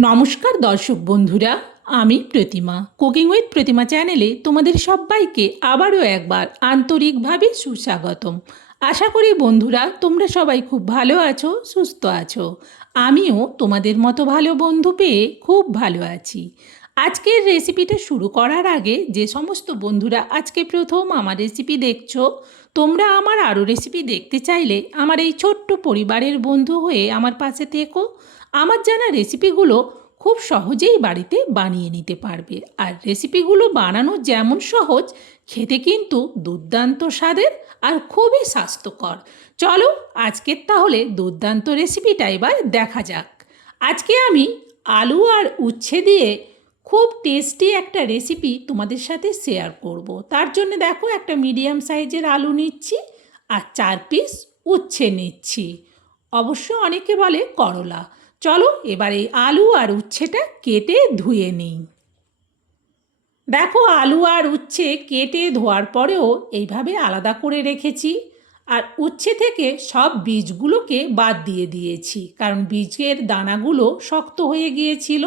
নমস্কার দর্শক বন্ধুরা, আমি প্রতিমা কুকিং উইথ প্রতিমা চ্যানেলে তোমাদের সবাইকে আবারও একবার আন্তরিকভাবে সুস্বাগতম। আশা করি বন্ধুরা তোমরা সবাই খুব ভালো আছো, সুস্থ আছো। আমিও তোমাদের মতো ভালো বন্ধু পেয়ে খুব ভালো আছি। আজকের রেসিপিটা শুরু করার আগে যে সমস্ত বন্ধুরা আজকে প্রথম আমার রেসিপি দেখছো, তোমরা আমার আরও রেসিপি দেখতে চাইলে আমার এই ছোট্ট পরিবারের বন্ধু হয়ে আমার পাশে থেকো। আমার জানা রেসিপিগুলো খুব সহজেই বাড়িতে বানিয়ে নিতে পারবে, আর রেসিপিগুলো বানানো যেমন সহজ, খেতে কিন্তু দুর্দান্ত স্বাদের আর খুবই স্বাস্থ্যকর। চলো আজকের তাহলে দুর্দান্ত রেসিপিটা এবার দেখা যাক। আজকে আমি আলু আর উচ্ছে দিয়ে খুব টেস্টি একটা রেসিপি তোমাদের সাথে শেয়ার করব। তার জন্য দেখো একটা মিডিয়াম সাইজের আলু নিচ্ছি আর 4 পিস উচ্ছে নিচ্ছি। অবশ্য অনেকে বলে করলা। চলো এবার এই আলু আর উচ্ছেটা কেটে ধুয়ে নিই। দেখো আলু আর উচ্ছে কেটে ধোয়ার পরেও এইভাবে আলাদা করে রেখেছি, আর উচ্ছে থেকে সব বীজগুলোকে বাদ দিয়ে দিয়েছি, কারণ বীজের দানাগুলো শক্ত হয়ে গিয়েছিল।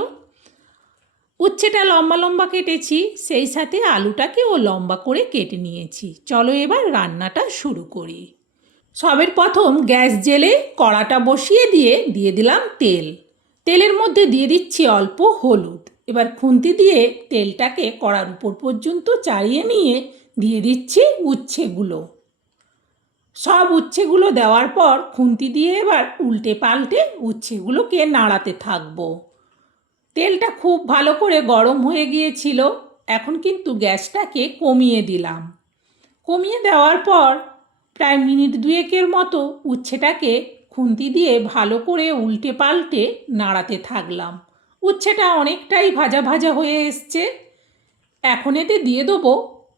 উচ্ছেটা লম্বা লম্বা কেটেছি, সেই সাথে আলুটাকেও লম্বা করে কেটে নিয়েছি। চলো এবার রান্নাটা শুরু করি। সবের প্রথম গ্যাস জেলে কড়াটা বসিয়ে দিয়ে দিলাম তেল। তেলের মধ্যে দিয়ে দিচ্ছি অল্প হলুদ। এবার খুন্তি দিয়ে তেলটাকে কড়ার উপর পর্যন্ত চাড়িয়ে নিয়ে দিয়ে দিচ্ছি উচ্ছেগুলো। সব উচ্ছেগুলো দেওয়ার পর খুন্তি দিয়ে এবার উল্টে পাল্টে উচ্ছেগুলোকে নাড়াতে থাকবো। তেলটা খুব ভালো করে গরম হয়ে গিয়েছিল, এখন কিন্তু গ্যাসটাকে কমিয়ে দিলাম। কমিয়ে দেওয়ার পর প্রায় মিনিট দুয়েকের মতো উচ্ছেটাকে খুন্তি দিয়ে ভালো করে উল্টে পাল্টে নাড়াতে থাকলাম। উচ্ছেটা অনেকটাই ভাজা ভাজা হয়ে এসছে। এখন এতে দিয়ে দেবো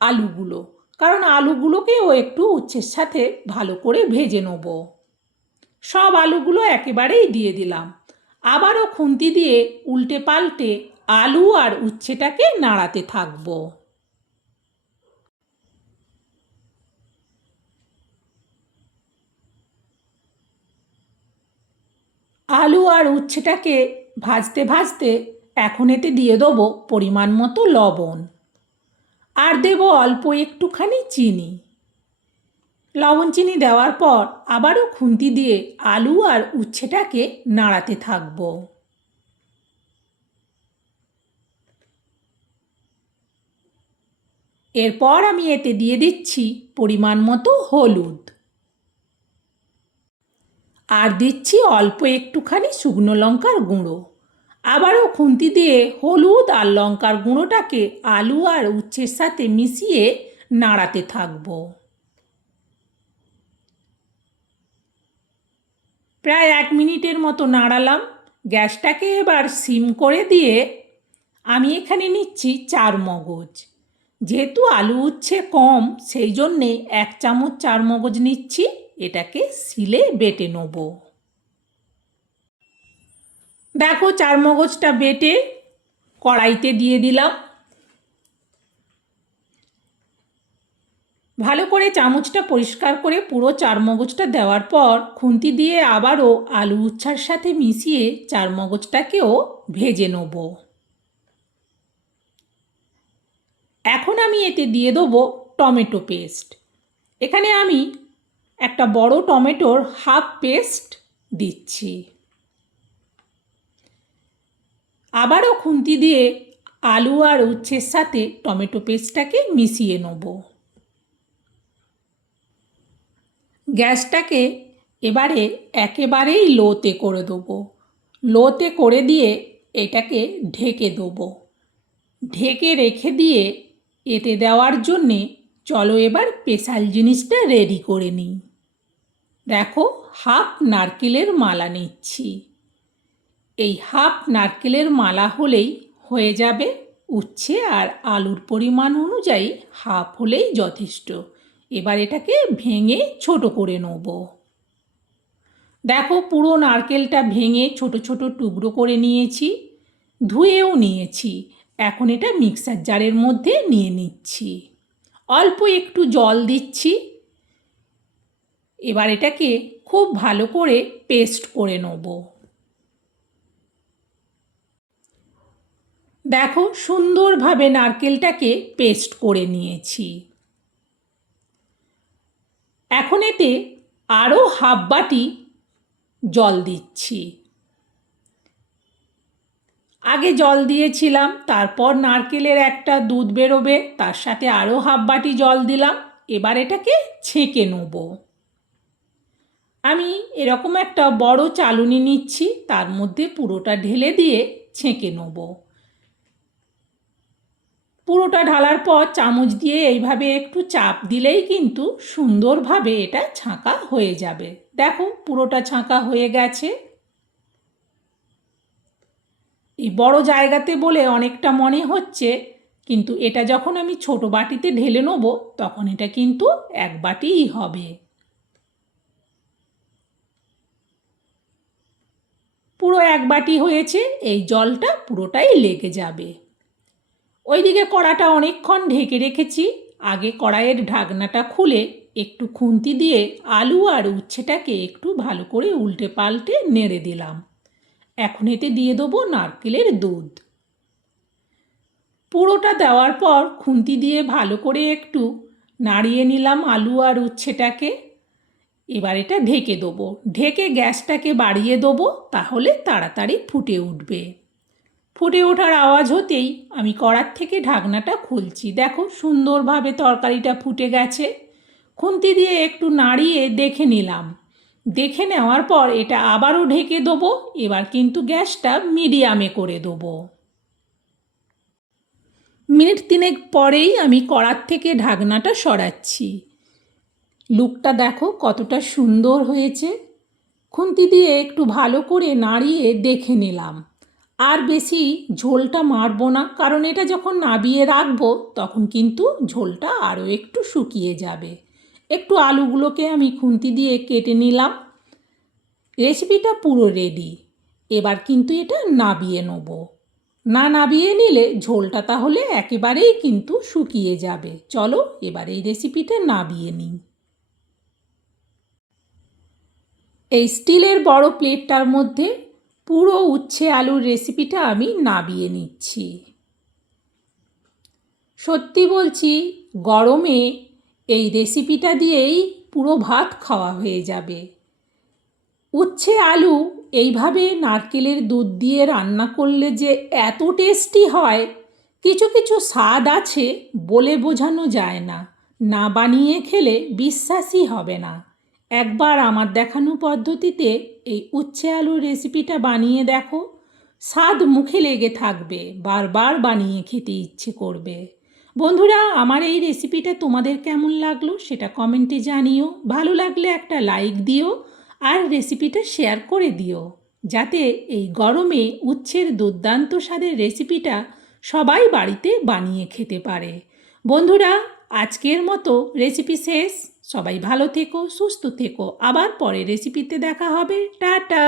আলুগুলো, কারণ আলুগুলোকেও একটু উচ্ছের সাথে ভালো করে ভেজে নেব। সব আলুগুলো একেবারেই দিয়ে দিলাম। আবারও খুন্তি দিয়ে উল্টে পাল্টে আলু আর উচ্ছেটাকে নাড়াতে থাকবো। আলু আর উচ্ছেটাকে ভাজতে ভাজতে এখন এতে দিয়ে দেবো পরিমাণ মতো লবণ, আর দেবো অল্প একটুখানি চিনি। লবণ চিনি দেওয়ার পর আবারও খুন্তি দিয়ে আলু আর উচ্ছেটাকে নাড়াতে থাকবো। এরপর আমি এতে দিয়ে দিচ্ছি পরিমাণ মতো হলুদ, আর দিচ্ছি অল্প একটুখানি শুকনো লঙ্কার গুঁড়ো। আবারও খুন্তি দিয়ে হলুদ আর লঙ্কার গুঁড়োটাকে আলু আর উচ্ছের সাথে মিশিয়ে নাড়াতে থাকবো। প্রায় 1 মিনিটের মতো নাড়ালাম। গ্যাসটাকে এবার সিম করে দিয়ে আমি এখানে নিচ্ছি 4 মগজ। যেহেতু আলু উচ্ছে কম, সেই জন্যে 1 চামচ 4 মগজ নিচ্ছি। এটাকে শিলে বেটে নেব। দেখো 4 মগজটা বেটে কড়াইতে দিয়ে দিলাম। ভালো করে চামচটা পরিষ্কার করে পুরো 4 মগজটা দেওয়ার পর খুন্তি দিয়ে আবারও আলু উচ্ছার সাথে মিশিয়ে 4 মগজটাকেও ভেজে নেব। এখন আমি এতে দিয়ে দেবো টমেটো পেস্ট। এখানে আমি একটা বড় টমেটোর হাফ পেস্ট দিচ্ছি। আবারও খুন্তি দিয়ে আলু আর উচ্ছের সাথে টমেটো পেস্টটাকে মিশিয়ে নেব। গ্যাসটাকে এবারে একেবারেই লোতে করে দেবো। লোতে করে দিয়ে এটাকে ঢেকে দেবো। ঢেকে রেখে দিয়ে এতে দেওয়ার জন্যে চলো এবার স্পেশাল জিনিসটা রেডি করে নিই। দেখো হাফ নারকেলের মালা নিচ্ছি। এই হাফ নারকেলের মালা হলেই হয়ে যাবে। উচ্ছে আর আলুর পরিমাণ অনুযায়ী হাফ হলেই যথেষ্ট। এবার এটাকে ভেঙে ছোট করে নেব। দেখো পুরো নারকেলটা ভেঙে ছোট ছোট টুকরো করে নিয়েছি, ধুয়েও নিয়েছি। এখন এটা মিক্সার জারের মধ্যে নিয়ে নিচ্ছি। অল্প একটু জল দিচ্ছি। এবার এটাকে খুব ভালো করে পেস্ট করে নেব। দেখো সুন্দরভাবে নারকেলটাকে পেস্ট করে নিয়েছি। এখন এতে আরও হাফ বাটি জল দিচ্ছি। আগে জল দিয়েছিলাম, তারপর নারকেলের একটা দুধ বেরোবে, তার সাথে আরও হাফ বাটি জল দিলাম। এবার এটাকে ছেঁকে নেব। আমি এরকম একটা বড় চালুনি নিচ্ছি, তার মধ্যে পুরোটা ঢেলে দিয়ে ছেঁকে নেব। পুরোটা ঢালার পর চামচ দিয়ে এইভাবে একটু চাপ দিলেই কিন্তু সুন্দরভাবে এটা ছাঁকা হয়ে যাবে। দেখো পুরোটা ছাঁকা হয়ে গেছে। এই বড় জায়গাতে বলে অনেকটা মনে হচ্ছে, কিন্তু এটা যখন আমি ছোট বাটিতে ঢেলে নেব তখন এটা কিন্তু এক বাটিই হবে। পুরো এক বাটি হয়েছে, এই জলটা পুরোটাই লেগে যাবে। ওইদিকে কড়াটা অনেকক্ষণ ঢেকে রেখেছি। আগে কড়াইয়ের ঢাকনাটা খুলে একটু খুন্তি দিয়ে আলু আর উচ্ছেটাকে একটু ভালো করে উল্টে পাল্টে নেড়ে দিলাম। এখন এতে দিয়ে দেবো নারকেলের দুধ। পুরোটা দেওয়ার পর খুন্তি দিয়ে ভালো করে একটু নাড়িয়ে নিলাম আলু আর উচ্ছেটাকে। এবার এটা ঢেকে দেবো। ঢেকে গ্যাসটাকে বাড়িয়ে দেবো, তাহলে তাড়াতাড়ি ফুটে উঠবে। ফুটে ওঠার আওয়াজ হতেই আমি কড়ার থেকে ঢাকনাটা খুলছি। দেখো সুন্দরভাবে তরকারিটা ফুটে গেছে। খুন্তি দিয়ে একটু নাড়িয়ে দেখে নিলাম। দেখে নেওয়ার পর এটা আবারও ঢেকে দেবো। এবার কিন্তু গ্যাসটা মিডিয়ামে করে দেবো। মিনিট তিনেক পরেই আমি কড়ার থেকে ঢাকনাটা সরাচ্ছি। লুকটা দেখো কতটা সুন্দর হয়েছে। খুন্তি দিয়ে একটু ভালো করে নাড়িয়ে দেখে নিলাম। আর বেশি ঝোলটা মারবো না, কারণ এটা যখন নাবিয়ে রাখবো তখন কিন্তু ঝোলটা আরও একটু শুকিয়ে যাবে। একটু আলুগুলোকে আমি খুন্তি দিয়ে কেটে নিলাম। রেসিপিটা পুরো রেডি। এবার কিন্তু এটা নাবিয়ে নেব। না নাবিয়ে নিলে ঝোলটা তাহলে একেবারেই কিন্তু শুকিয়ে যাবে। চলো এবার এই রেসিপিটা নাবিয়ে নিই। এই স্টিলের বড় প্লেটটার মধ্যে পুরো উচ্ছে আলুর রেসিপিটা আমি নাবিয়ে নিচ্ছি। সত্যি বলছি, গরমে এই রেসিপিটা দিয়েই পুরো ভাত খাওয়া হয়ে যাবে। উচ্ছে আলু এইভাবে নারকেলের দুধ দিয়ে রান্না করলে যে এত টেস্টি হয়, কিছু কিছু স্বাদ আছে বলে বোঝানো যায় না। না বানিয়ে খেলে বিশ্বাসই হবে না। একবার আমার দেখানো পদ্ধতিতে এই উচ্ছে আলুর রেসিপিটা বানিয়ে দেখো, স্বাদ মুখে লেগে থাকবে, বারবার বানিয়ে খেতে ইচ্ছে করবে। বন্ধুরা, আমার এই রেসিপিটা তোমাদের কেমন লাগলো সেটা কমেন্টে জানিও। ভালো লাগলে একটা লাইক দিও আর রেসিপিটা শেয়ার করে দিও, যাতে এই গরমে উচ্ছের দুর্দান্ত স্বাদের রেসিপিটা সবাই বাড়িতে বানিয়ে খেতে পারে। বন্ধুরা, আজকের মতো রেসিপি শেষ। সবাই ভালো থেকো, সুস্থ থেকো। আবার পরে রেসিপিতে দেখা হবে। টাটা।